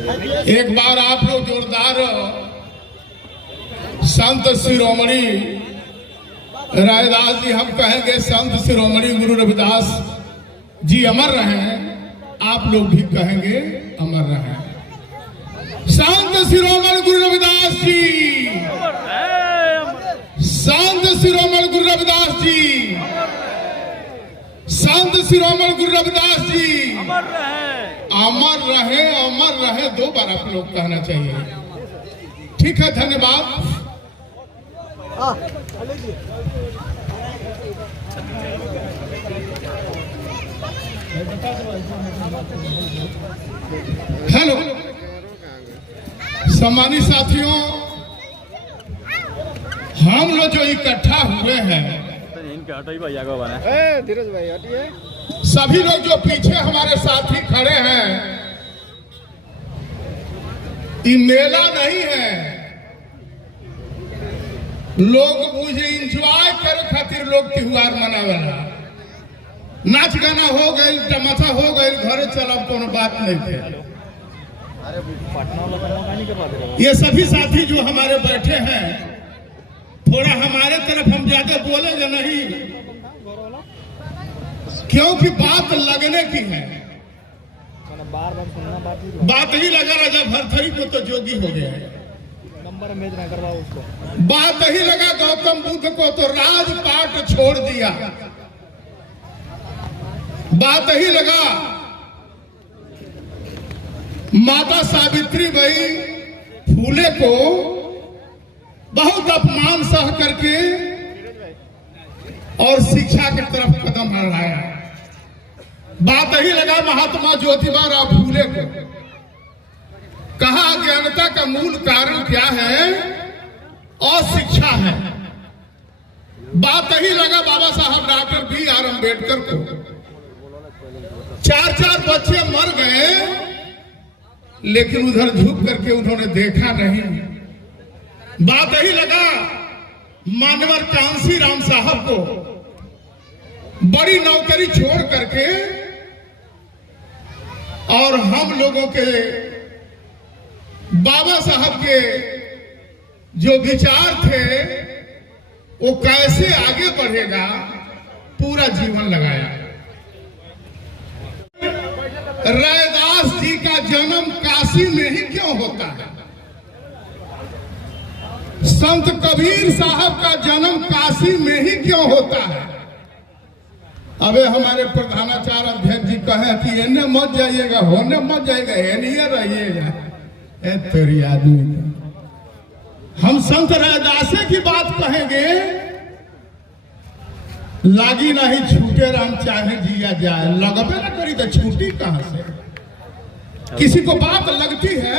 एक बार आप लोग जोरदार संत शिरोमणि रायदास जी, हम कहेंगे संत शिरोमणि गुरु रविदास जी अमर रहे, आप लोग भी कहेंगे अमर रहे। संत शिरोमणि गुरु रविदास जी, संत शिरोमणि गुरु रविदास जी, संत शिरोमणि गुरु रविदास जी अमर रहे, अमर रहे। दो बार आप लोग कहना चाहिए। ठीक है, धन्यवाद। हेलो सम्मानित साथियों, हम लोग जो इकट्ठा हुए हैं, धीरज भाई हटिए, सभी लोग जो पीछे हमारे साथी खड़े हैं, ये मेला नहीं है। लोग मुझे इंजॉय करे खातिर लोग त्योहार मनावेला, नाच गाना हो गई, तमाशा हो गई, घरे चलब कोनो बात नहीं थे। ये सभी साथी जो हमारे बैठे हैं, थोड़ा हमारे तरफ हम ज्यादा बोलेंगे नहीं, क्योंकि बात लगने की है। बात ही लगा राजा भरथरी को तो जोगी हो गया है, बात ही लगा गौतम बुद्ध को तो राजपाट छोड़ दिया, बात ही लगा माता सावित्री बाई फूले को बहुत अपमान सह करके और शिक्षा की तरफ कदम बढ़ाया। बात ही लगा महात्मा ज्योतिबा राव फूले को, कहा अज्ञानता का मूल कारण क्या है? अशिक्षा है। बात ही लगा बाबा साहब डॉक्टर B.R. अम्बेडकर को, 4 बच्चे मर गए लेकिन उधर झुक करके उन्होंने देखा नहीं। बात ही लगा मानवर कांसी राम साहब को, बड़ी नौकरी छोड़ करके और हम लोगों के बाबा साहब के जो विचार थे वो कैसे आगे बढ़ेगा, पूरा जीवन लगाया। रैदास जी का जन्म काशी में ही क्यों होता है? संत कबीर साहब का जन्म काशी में ही क्यों होता है? अबे हमारे प्रधानाचार्य अध्यक्ष जी कहे कि एने मत जाइएगा, होने मत जाइएगा, एने रहिएगा। तेरी आदमी हम संत रैदासे की बात कहेंगे, लागी नहीं छूटे राम चाहे जिया जाए, लगबे ना करी तो छूटी कहां से? किसी को बात लगती है,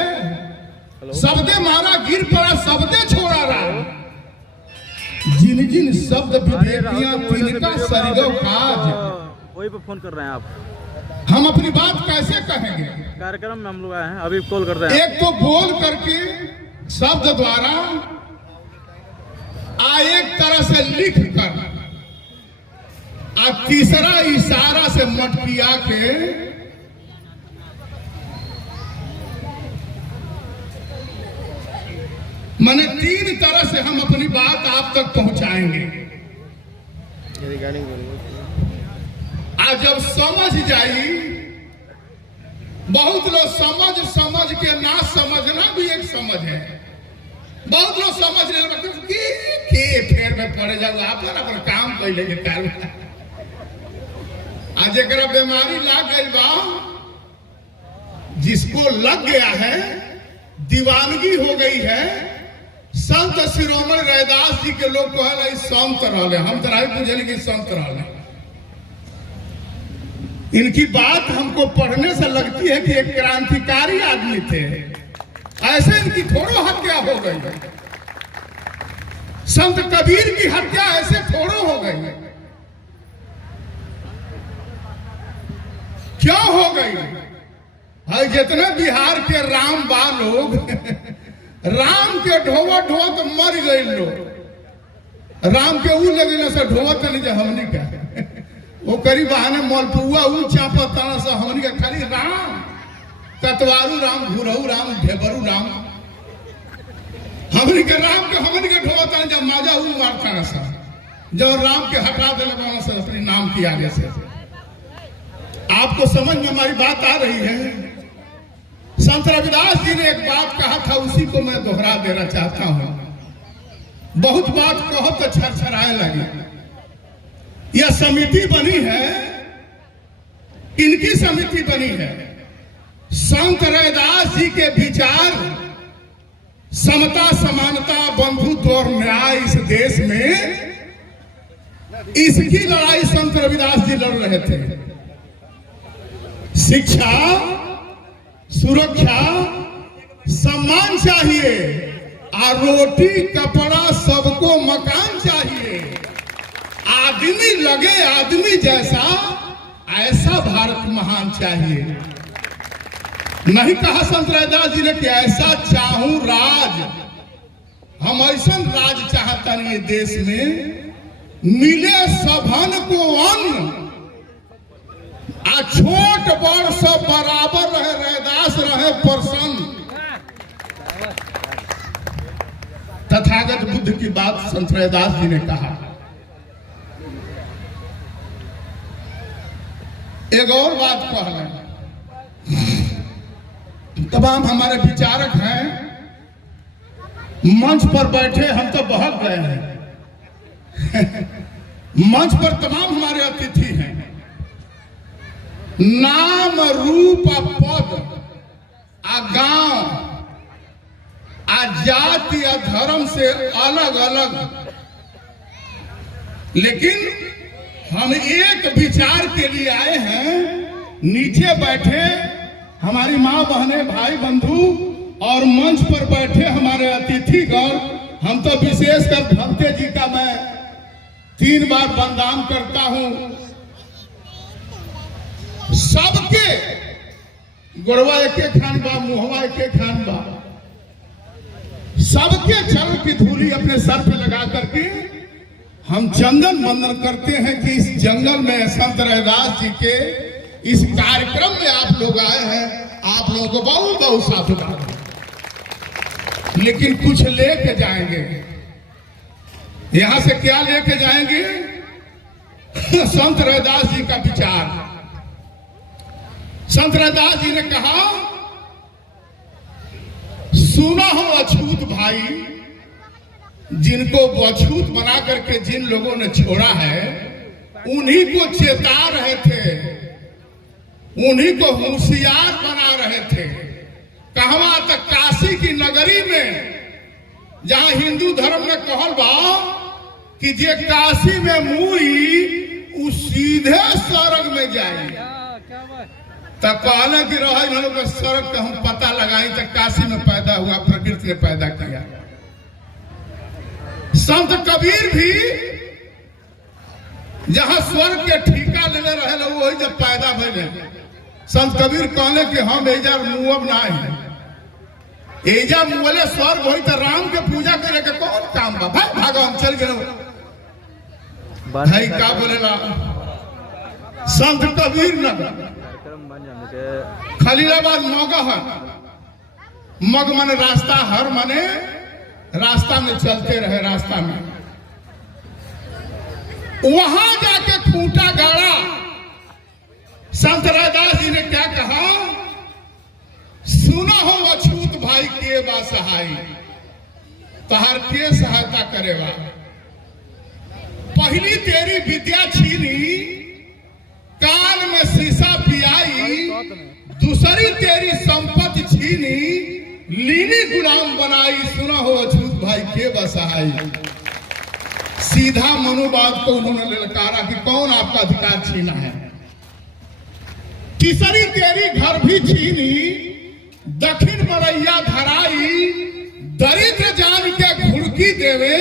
शब्दे मारा गिर पड़ा, शब्दे छोड़ा रहा। जिन जिन शब्द विवेकियां तिनका सरगो काज। वही पे फोन कर रहे हैं आप, हम अपनी बात कैसे कहेंगे? कार्यक्रम में हम लोग आए हैं, अभी कॉल कर रहे हैं। एक तो बोल करके शब्द द्वारा, एक तरह से लिख कर, तीसरा इशारा से मटकिया के माने 3 तरह से हम अपनी बात आप तक पहुंचाएंगे। आज जब समझ जाई, बहुत लोग समझ के ना समझना भी एक समझ है। बहुत लोग समझ रहे मतलब कि फेर में पड़े जाओ, आप अपन काम कर लेंगे। आज एक बीमारी लग गई बा, जिसको लग गया है, दीवानगी हो गई है। संत शिरोमणि रैदास जी के लोग को है संत रहले, हम तराई पूछे कि संत रहले। इनकी बात हमको पढ़ने से लगती है कि एक क्रांतिकारी आदमी थे, ऐसे इनकी थोड़ो हत्या हो गई। संत कबीर की हत्या ऐसे थोड़ो हो गई। क्यों हो गई? है जितने बिहार के राम बा लोग राम के ढोवत ढोवत मर गए लोग। राम के ऊ लगे से ढोवत नहीं जो हमनी का वो करी बहाने मलपुआ ऊ चापा तना से हमनी का खाली राम कतवारू राम, घुरहू राम, ढेबरू राम, हमनी के राम के हमनी के ढोता जब माजा ऊ मारता ना सर, जब राम के हटा देने सर अपने नाम की आगे से। आपको समझ में हमारी बात आ रही है? संत रविदास जी ने एक बात कहा था, उसी को मैं दोहरा देना चाहता हूं। बहुत बात कहो तो छरछराए लगे। यह समिति बनी है, इनकी समिति बनी है। संत रविदास जी के विचार समता, समानता, बंधुत्व और न्याय इस देश में, इसकी लड़ाई संत रविदास जी लड़ रहे थे। शिक्षा, सुरक्षा, सम्मान चाहिए और रोटी कपड़ा सबको मकान चाहिए। आदमी लगे आदमी जैसा, ऐसा भारत महान चाहिए। नहीं कहा संत रविदास जी ने कि ऐसा चाहूं राज, हम ऐसा राज चाहता नहीं देश में, मिले सबन को अन्न, आ छोट बड़ सब बराबर रहे, रैदास रहे प्रसन्न। तथागत बुद्ध की बात संत रैदास जी ने कहा। एक और बात कह रहे, तमाम हमारे विचारक हैं, मंच पर बैठे, हम तो बहक गए हैं। मंच पर तमाम हमारे अतिथि हैं। नाम रूप पद आ गांव आ जाति या धर्म से अलग अलग, लेकिन हम एक विचार के लिए आए हैं। नीचे बैठे हमारी माँ बहनें, भाई बंधु और मंच पर बैठे हमारे अतिथिगण, हम तो विशेषकर भक्ते जी का मैं 3 बार वंदन करता हूं। सबके गोड़वा एके खान बा, मुहवा एके खान बा, सबके चरण की धूली अपने सर पे लगा करके हम चंदन वंदन करते हैं कि इस जंगल में संत रविदास जी के इस कार्यक्रम में आप लोग आए हैं। आप लोगों को बहुत बहुत साधुवाद, लेकिन कुछ लेके जाएंगे। यहां से क्या लेके जाएंगे? संत रविदास जी का विचार। संत रविदास जी ने कहा, सुना हो अछूत भाई, जिनको अछूत बना करके जिन लोगों ने छोड़ा है, उन्हीं को चेता रहे थे, उन्हीं को होशियार बना रहे थे। कहवा तक काशी की नगरी में, जहां हिंदू धर्म में कहल बा कि जे काशी में मुई उ सीधे स्वर्ग में जाए, तब कहले कि रह स्वर्ग का हम पता लगाई तो काशी में पैदा हुआ, प्रकृति ने पैदा किया। संत कबीर भी जहां स्वर्ग के ठीका लेने रहे, वही जब पैदा भले, संत कबीर कहले कि हम एजा मुअब ना है, एजा मुअले स्वर्ग होई तो राम के पूजा करे के कौन काम बा? भाई भागो, हम चल गए। भाई का बोलेला संत कबीर नगर खलीलाबाद मगह, मग माने रास्ता, हर माने रास्ता में चलते रहे। रास्ता में वहां जाके खूंटा गाड़ा। संत रविदास जी ने क्या कहा? सुना हो अछूत भाई के बा सहाय, तहार के सहायता करेगा। पहली तेरी विद्या छीनी, कान में शीशा पियाई, दूसरी तेरी संपत्ति छीनी, लीनी गुलाम बनाई। सुना हो अछूत भाई के बसहाई। सीधा मनोवाद को उन्होंने ललकारा कि कौन आपका अधिकार छीना है। तीसरी तेरी घर भी छीनी, दक्षिण मरैया धराई, दरिद्र जान के घुड़की देवे,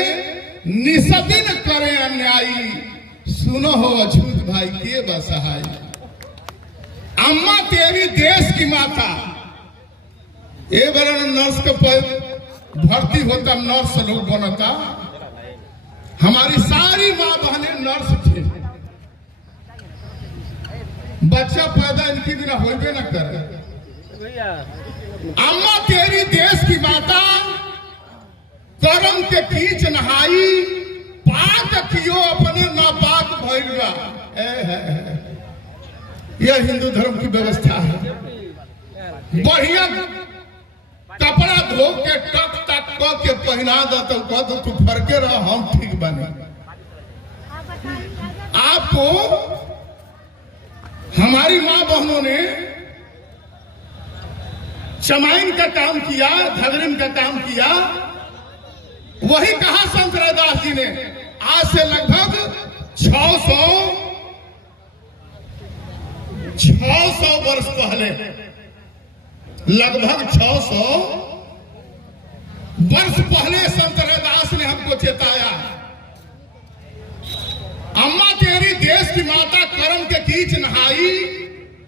निसदिन करे अन्यायी। सुनो हो अछूत भाई के बसहाई। अम्मा तेरी देश की माता, ए बार नर्स के भर्ती होता, नर्स लोग बनता। हमारी सारी माँ बहनें नर्स थे। बच्चा पैदा इनकी बिना होबे न करे। अम्मा तेरी देश की माता करम के कीच नहाई पाक कियो अपने नापाक भइलगा। यह हिंदू धर्म की व्यवस्था है। बढ़िया कपड़ा धो के टक टक क के पहना दो तो कह दो तू फरके रह, हम ठीक बने। आपको हमारी माँ बहनों ने चमाइन का काम किया, धगरिन का काम किया। वही कहा संत रैदास जी ने आज से लगभग 600 वर्ष पहले, लगभग 600 वर्ष पहले संत रैदास ने हमको चेताया, अम्मा तेरी देश की माता करम के कीच नहाई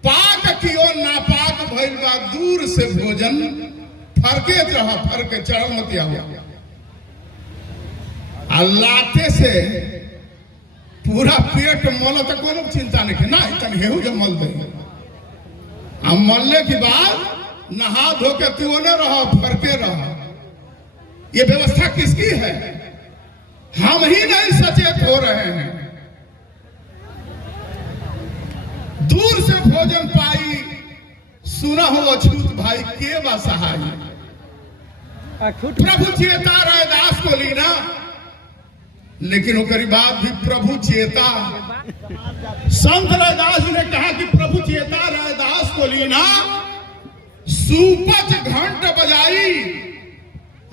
पाक कियो नापाक भइल बा। दूर से भोजन फरके रहा, फरके चढ़ मत आओ। लाते से पूरा पेट मल तो कोनो चिंता नहीं ना, तन हेहू जो मल दे। अब मलने के बाद नहा धो के तू न रहो, फरके रहो। ये व्यवस्था किसकी है? हम ही नहीं सचेत हो रहे हैं। दूर से भोजन पाई सुना हो अछूत भाई के बा सहाय। प्रभु चेता रैदास को लीना, लेकिन ओकरी बात भी प्रभु चेता। संत रैदास ने कहा कि प्रभु चेता रैदास को लीना, सुपच घंट बजाई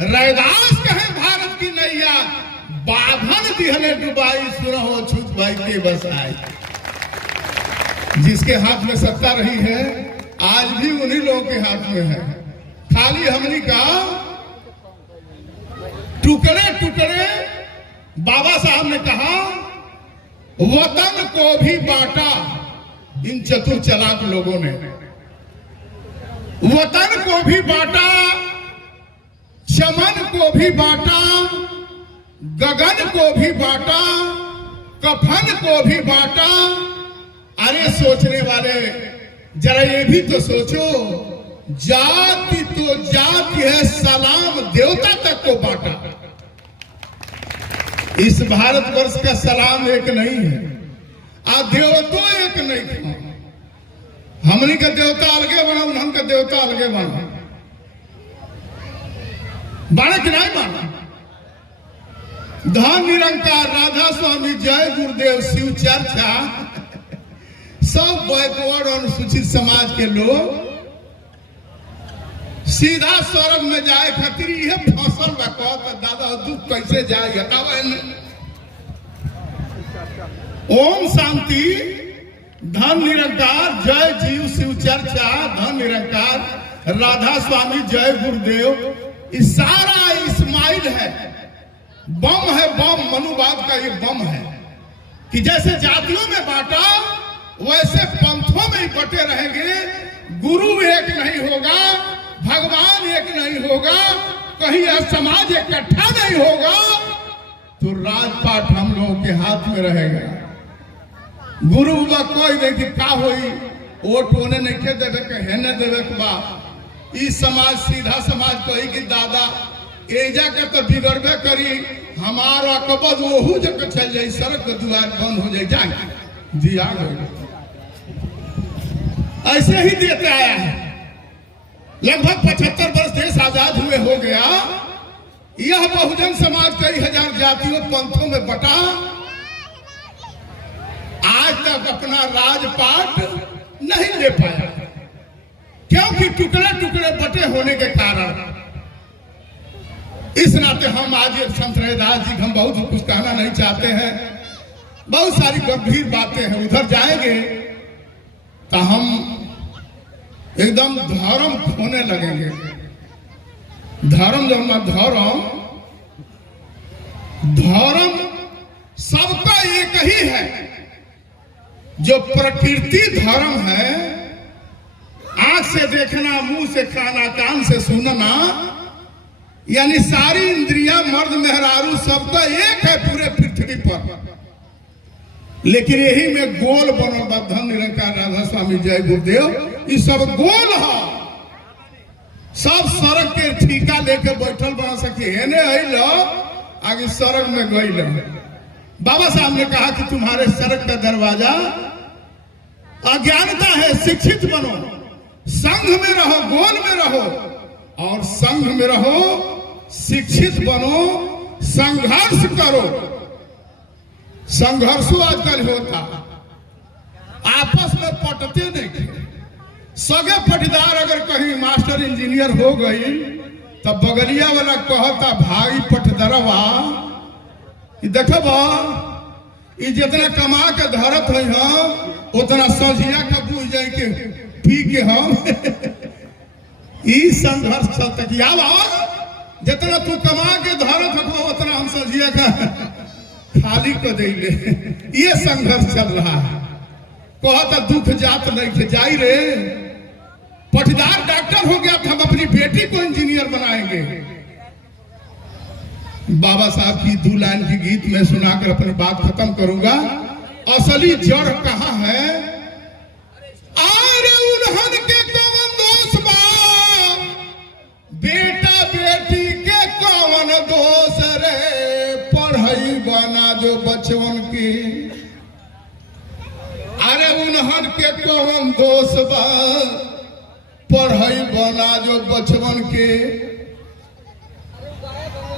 रैदास कहे भारत की नैया, बाभन दिहले डुबाई सुना हो अछूत भाई के बसाई। जिसके हाथ में सत्ता रही है आज भी उन्हीं लोगों के हाथ में है। खाली हमने का टुकड़े टुकड़े। बाबा साहब ने कहा वतन को भी बांटा इन चतुर चालाक लोगों ने। वतन को भी बांटा, चमन को भी बांटा, गगन को भी बांटा, कफन को भी बांटा। अरे सोचने वाले जरा ये भी तो सोचो, जाति तो जाति है, सलाम देवता तक को बांटा। इस भारतवर्ष का सलाम एक नहीं है, देवतो एक नहीं था। हमनी का देवता अलगे बना, उन्हन का देवता अलगे बना। बना कि नहीं बना? धन निरंकार, राधा स्वामी, जय गुरुदेव, शिव चर्चा, सब बैकवर्ड और अनुसूचित समाज के लोग सीधा स्वर्ग में जाए खातिर यह फसल बा। दादा दुख कैसे जाए? ओम शांति, धन निरंकार, जय जीव शिव चर्चा, धन निरंकार, राधा स्वामी, जय गुरुदेव। इस सारा इस्माइल है, बम है, बम मनुवाद का ये बम है कि जैसे जातियों में बांटा वैसे पंथों में ही बटे रहेंगे। गुरु एक नहीं होगा, भगवान एक नहीं होगा, कहीं समाज इकट्ठा नहीं होगा, तो राजपाट हम लोगों के हाथ में रहेगा। गुरु बा कोई देखी का होई, वोट होने नहीं के देवे के हेने देवे के बा। इस समाज सीधा समाज कही कि दादा एजा के तो बिगड़बे करी, हमारा कबज वहू जब चल जाए, सड़क के द्वार बंद हो जाए, जाए जी आ गए। ऐसे ही देते आया है। लगभग 75 वर्ष देश आजाद हुए हो गया। यह बहुजन समाज कई हजार जातियों पंथों में बटा, आज तक अपना राजपाट नहीं ले पाया, क्योंकि टुकड़े टुकड़े बटे होने के कारण। इस नाते हम आज संत रैदास जी, हम बहुत कुछ कहना नहीं चाहते हैं, बहुत सारी गंभीर बातें हैं, उधर जाएंगे तो हम एकदम धर्म खोने लगेंगे। धर्म जो हम धर्म सबका एक ही है। जो प्रकृति धर्म है, आंख से देखना, मुंह से खाना, कान से सुनना, यानी सारी इंद्रियां मर्द मेहरारू सबका एक है पूरे पृथ्वी पर। लेकिन यही में गोल बनल बा, धन निरंकार, राधा स्वामी, जय गुरुदेव, ये सब गोल है। सब सड़क के ठेका लेके बैठल बना सके हेने लो आगे सड़क में गई। बाबा साहब ने कहा कि तुम्हारे सड़क का दरवाजा अज्ञानता है, शिक्षित बनो, संघ में रहो, गोल में रहो, और संघ में रहो, शिक्षित बनो, संघर्ष करो। संघर्षो आजकल होता, आपस में पटते नहीं। सगे पटीदार अगर कहीं मास्टर इंजीनियर हो गई तब बगलिया वाला कहता भाई पटदरवा देखब जितना कमा के धरत है हम उतना सजिया का बुझ जाए के पी के हम संघर्ष चलता जितना तू कमा के धरत हो उतना हम सजिया का खाली कर दे। ये संघर्ष चल रहा है। कहता दुख जात नहीं जाई रे, पटीदार डॉक्टर हो गया था, हम अपनी बेटी को इंजीनियर बनाएंगे। बाबा साहब की 2 लाइन की गीत में सुनाकर अपनी बात खत्म करूंगा। असली जड़ कहां है? अरे उन्हन के कौन दोष बा, बेटा बेटी के कौन दोष रे, पढ़ाई बना जो बचवन की। अरे उन्हन के कौन दोष बा, पढ़ाई बना जो बचवन के।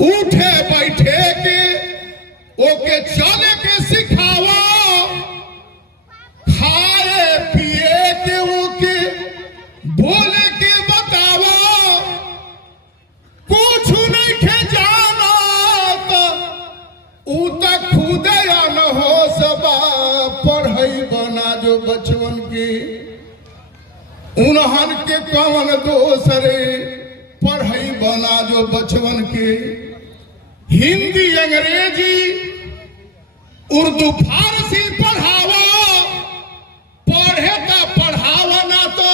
उठे बैठे के ओके चले के सिखावा, खाए पिए के ओके बोले के बतावा। कुछ नहीं खे जाना तो खुदे न हो सबा, पढ़ाई बना जो बचवन के। उन्हन के कौन दोष रे, पढ़ाई बना जो बचवन के। हिंदी अंग्रेजी उर्दू फारसी पढ़ावा, पढ़े तो पढ़ावा ना तो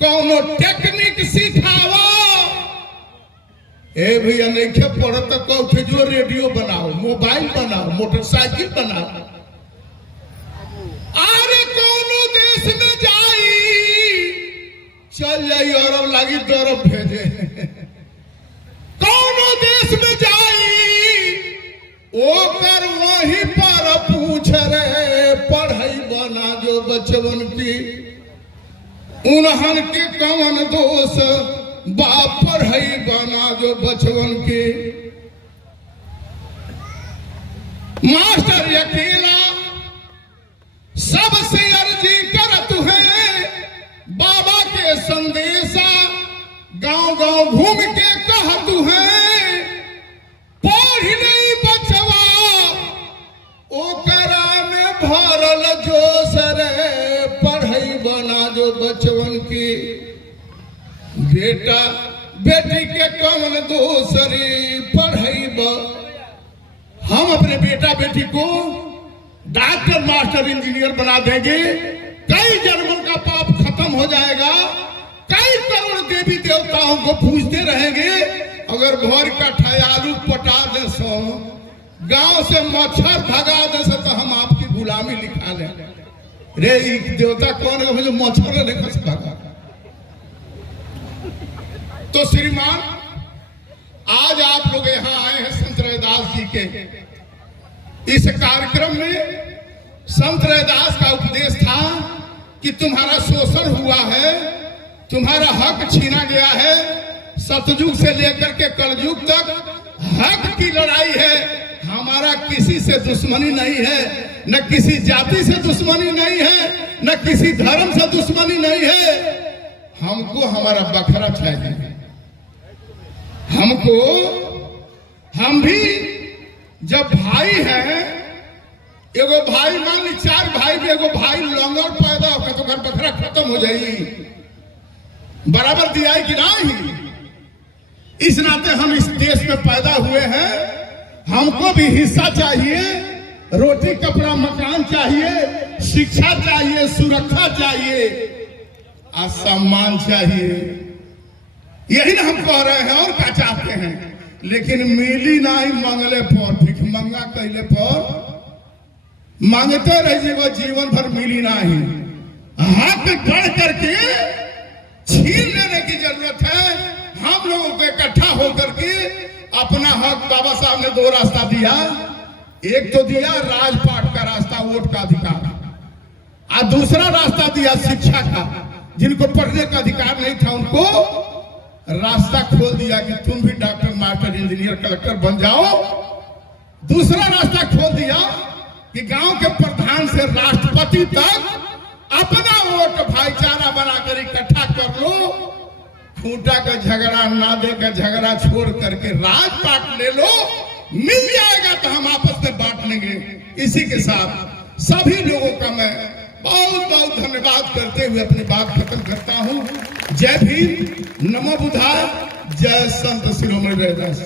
कौनो टेक्निक सिखावा। ए भैया नहीं खे पढ़त तो कहो जो रेडियो बनाओ, मोबाइल बनाओ, मोटरसाइकिल बनाओ। अरे कौनो देश में जाई चल जाई अरब लागी दरब भेजे। कौनो देश में जाई ओकर वहीं पर पूछ रे, पढ़ाई बना जो बचवन की। उन्हन के कौन दोष बा, पढ़ाई बना जो बचवन के। मास्टर अकेला सबसे अर्जी करत है, बाबा के संदेशा गांव गांव घूम के कहत है। पढ़ नहीं बचवा ओकरा में भरल जोश रे, पढ़ाई बना जो बचवन की। बेटा बेटी के कौन दोष रे, पढ़ाई हम अपने बेटा बेटी को डॉक्टर मास्टर इंजीनियर बना देंगे, कई जन्मों का पाप खत्म हो जाएगा, कई करोड़ देवी देवताओं को पूजते रहेंगे। अगर भर का ठयालू पटा दे सो, गांव से मच्छर भगा दे सो, तो हम आपकी गुलामी लिखा ले। रे देवता कौन है मुझे मच्छर ने खस भगा। तो श्रीमान आज आप लोग यहाँ आए हैं संत रैदास जी के इस कार्यक्रम में। संत रैदास का उपदेश था कि तुम्हारा शोषण हुआ है, तुम्हारा हक छीना गया है। सतयुग से लेकर के कलयुग तक हक की लड़ाई है। हमारा किसी से दुश्मनी नहीं है, न किसी जाति से दुश्मनी नहीं है, न किसी धर्म से दुश्मनी नहीं है। हमको हमारा बखरा चाहिए। हमको हम भी जब भाई हैं, एगो भाई मान ली 4 भाई में एगो भाई लंगर पैदा होकर तो घर बखरा खत्म हो जाएगी, बराबर दिया कि नहीं। इस नाते हम इस देश में पैदा हुए हैं, हमको भी हिस्सा चाहिए, रोटी कपड़ा मकान चाहिए, शिक्षा चाहिए, सुरक्षा चाहिए और सम्मान चाहिए। यही ना हम कह रहे हैं और क्या चाहते हैं। लेकिन मिली नहीं मंगले पर, भिख मंगा कैले पर मांगते रहिएगा जीवन भर, मिली नहीं। हक गढ़ करके छीन लेने की जरूरत है। हम लोगों को इकट्ठा होकर के अपना हक, बाबा साहब ने 2 रास्ता दिया। एक तो दिया राजपाट का रास्ता, वोट का अधिकार, और दूसरा रास्ता दिया शिक्षा का। जिनको पढ़ने का अधिकार नहीं था उनको रास्ता खोल दिया कि तुम भी डॉक्टर, मास्टर, इंजीनियर, कलेक्टर बन जाओ। दूसरा रास्ता खोल दिया कि गांव के प्रधान से राष्ट्रपति तक अपना वोट भाईचारा बनाकर इकट्ठा कर लो। खूंटा का झगड़ा ना देकर झगड़ा छोड़ करके राजपाट ले लो, मिल जाएगा तो हम आपस में बांट लेंगे। इसी के साथ सभी लोगों का मैं बहुत बहुत धन्यवाद करते हुए अपनी बात खत्म करता हूं। जय भीम, नमो बुद्धाय, जय संत शिरोमणि रविदास।